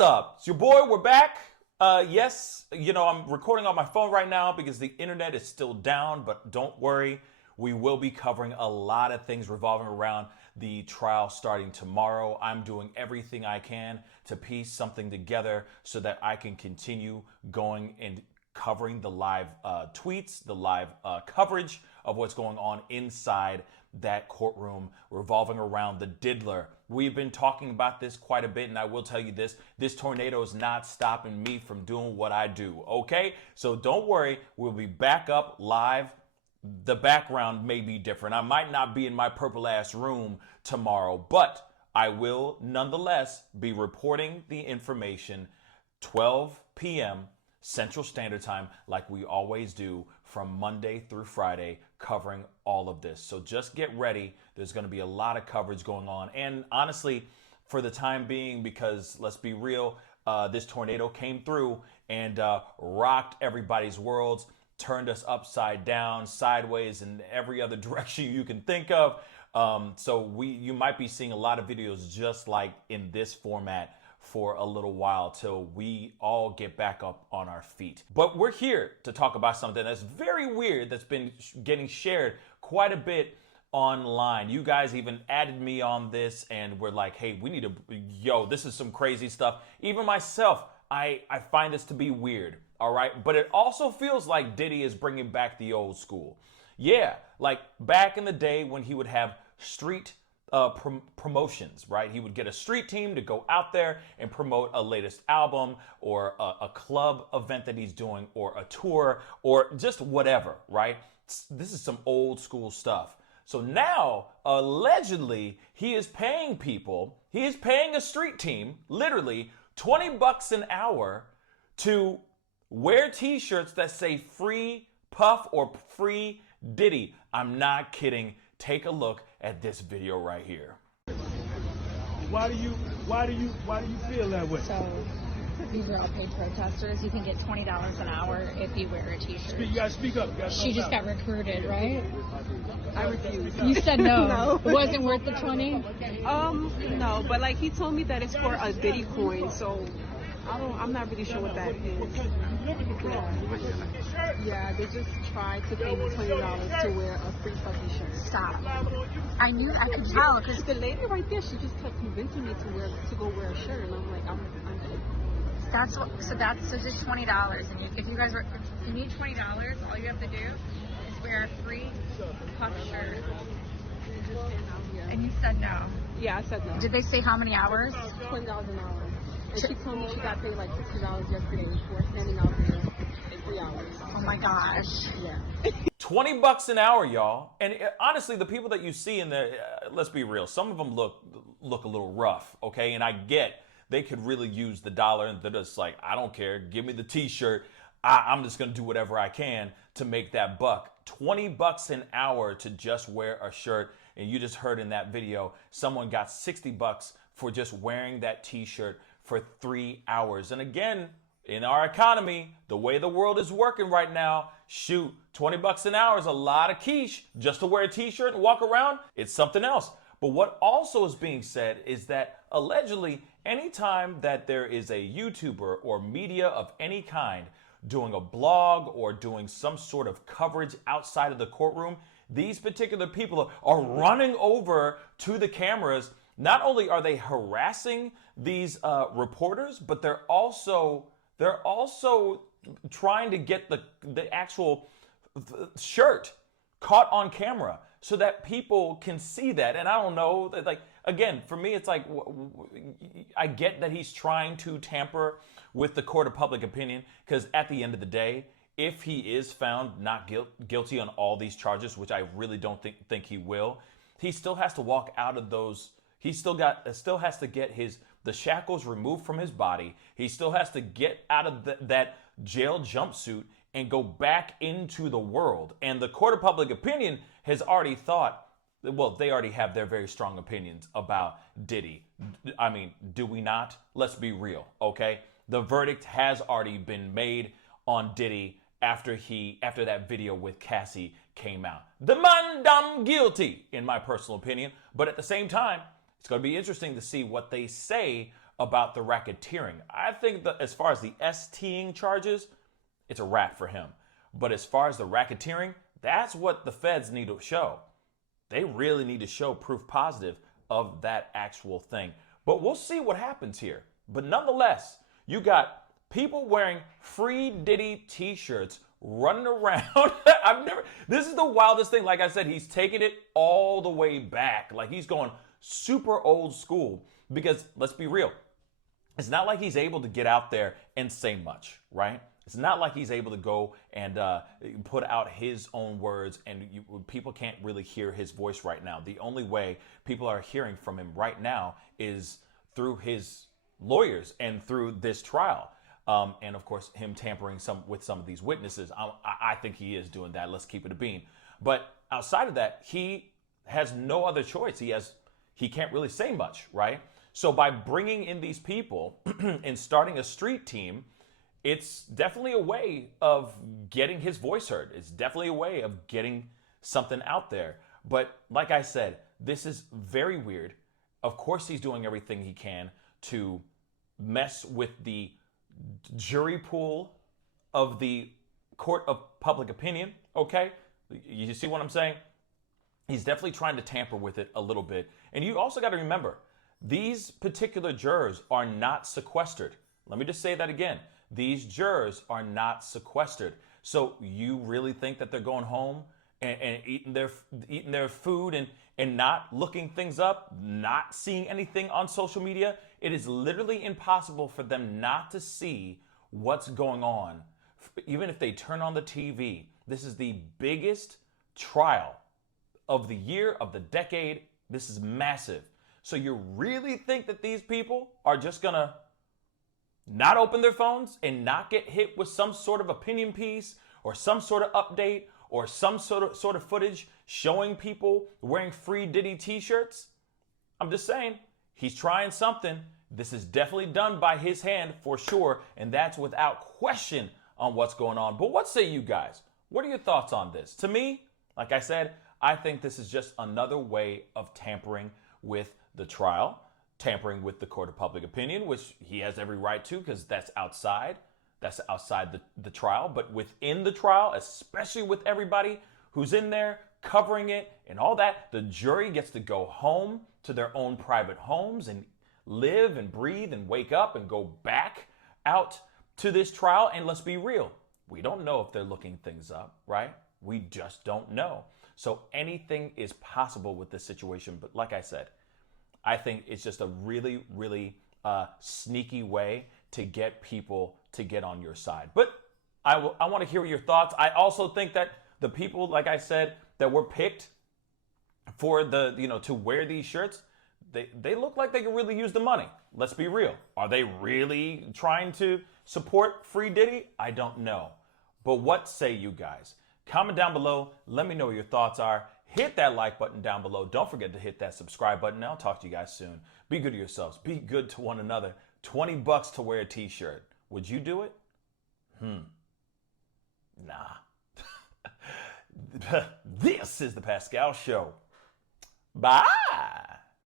What's up? It's your boy. We're back. Yes, I'm recording on my phone right now because the internet is still down, but don't worry. We will be covering a lot of things revolving around the trial starting tomorrow. I'm doing everything I can to piece something together so that I can continue going and covering the live tweets, the live coverage of what's going on inside that courtroom revolving around the diddler. We've been talking about this quite a bit, and I will tell you this tornado is not stopping me from doing what I do, okay? So don't worry, we'll be back up live. The background may be different. I might not be in my purple ass room tomorrow, but I will nonetheless be reporting the information 12 p.m. Central Standard Time, like we always do from Monday through Friday, covering all of this. So just get ready. There's going to be a lot of coverage going on. And honestly, for the time being, because let's be real, this tornado came through and rocked everybody's worlds, turned us upside down, sideways, in every other direction you can think of. So you might be seeing a lot of videos just like in this format for a little while till we all get back up on our feet. But we're here to talk about something that's very weird that's been getting shared quite a bit online. You guys even added me on this and we're like, hey, we need to, this is some crazy stuff. Even myself, I find this to be weird, all right? But it also feels like Diddy is bringing back the old school. Yeah, like back in the day when he would have street promotions, right? He would get a street team to go out there and promote a latest album or a club event that he's doing or a tour or just whatever, right? This is some old school stuff. So now, allegedly, he is paying a street team, literally $20 an hour to wear t-shirts that say free Puff or free Diddy. I'm not kidding. Take a look at this video right here. Why do you feel that way? So these are all paid protesters. You can get $20 an hour if you wear a t-shirt. You gotta speak up. She just got recruited, right? I refuse. You said no. No. It wasn't worth the 20? No, but like he told me that it's for a Diddy coin, so I'm not really sure what that is. Yeah, they just tried to pay me $20 to wear a free fucking shirt. Stop. I could tell because The lady right there, she just kept convincing me to go wear a shirt, and I'm like, I'm good. so just $20. And if you need $20, all you have to do is wear a free Puff shirt. And you said no. Yeah, I said no. Did they say how many hours? $20 an hour. And she told me she got paid like $60 yesterday for standing out there in 3 hours. Oh my gosh. Yeah. $20 an hour, y'all. And honestly, the people that you see in there, let's be real, some of them look a little rough, okay? And I get they could really use the dollar and they're just like, I don't care, give me the t-shirt. I'm just gonna do whatever I can to make that buck. $20 an hour to just wear a shirt. And you just heard in that video, someone got $60 for just wearing that t-shirt for 3 hours. And again, in our economy, the way the world is working right now, shoot, $20 an hour is a lot of quiche just to wear a t-shirt and walk around. It's something else. But what also is being said is that allegedly, anytime that there is a YouTuber or media of any kind doing a blog or doing some sort of coverage outside of the courtroom, these particular people are running over to the cameras. Not only are they harassing these reporters, but they're also trying to get the actual shirt caught on camera so that people can see that. And I don't know, like, again, for me, it's like, I get that he's trying to tamper with the court of public opinion, because at the end of the day, if he is found not guilty on all these charges, which I really don't think he will, he still has to walk out of those. He still has to get the shackles removed from his body. He still has to get out of that jail jumpsuit and go back into the world. And the court of public opinion has already thought, well, they already have their very strong opinions about Diddy. I mean, do we not? Let's be real, okay? The verdict has already been made on Diddy after that video with Cassie came out. The man dumb guilty, in my personal opinion. But at the same time, it's going to be interesting to see what they say about the racketeering. I think that as far as the STing charges, it's a wrap for him. But as far as the racketeering, that's what the feds need to show. They really need to show proof positive of that actual thing. But we'll see what happens here. But nonetheless, you got people wearing free Diddy t-shirts running around. This is the wildest thing. Like I said, he's taking it all the way back. Like he's going super old school because let's be real. It's not like he's able to get out there and say much, right? It's not like he's able to go and put out his own words and people can't really hear his voice right now. The only way people are hearing from him right now is through his lawyers and through this trial. And of course, him tampering with some of these witnesses. I think he is doing that. Let's keep it a bean. But outside of that, he has no other choice. He can't really say much, right? So by bringing in these people and starting a street team, it's definitely a way of getting his voice heard. It's definitely a way of getting something out there. But like I said, this is very weird. Of course, he's doing everything he can to mess with the jury pool of the court of public opinion, okay? You see what I'm saying? He's definitely trying to tamper with it a little bit. And you also got to remember, these particular jurors are not sequestered. Let me just say that again. These jurors are not sequestered. So you really think that they're going home and eating their food and not looking things up, not seeing anything on social media? It is literally impossible for them not to see what's going on. Even if they turn on the TV, this is the biggest trial of the year, of the decade. This is massive. So you really think that these people are just gonna not open their phones and not get hit with some sort of opinion piece or some sort of update or some sort of footage showing people wearing free Diddy t-shirts? I'm just saying, he's trying something. This is definitely done by his hand for sure, and that's without question on what's going on. But what say you guys? What are your thoughts on this? To me, like I said, I think this is just another way of tampering with the trial, tampering with the court of public opinion, which he has every right to because that's outside the trial. But within the trial, especially with everybody who's in there covering it and all that, the jury gets to go home to their own private homes and live and breathe and wake up and go back out to this trial. And let's be real, we don't know if they're looking things up, right? We just don't know. So anything is possible with this situation. But like I said, I think it's just a really, really sneaky way to get people to get on your side. But I want to hear your thoughts. I also think that the people, like I said, that were picked for to wear these shirts, they look like they can really use the money. Let's be real. Are they really trying to support Free Diddy? I don't know. But what say you guys? Comment down below. Let me know what your thoughts are. Hit that like button down below. Don't forget to hit that subscribe button. I'll talk to you guys soon. Be good to yourselves. Be good to one another. $20 to wear a t-shirt. Would you do it? Nah. This is the Pascal Show. Bye.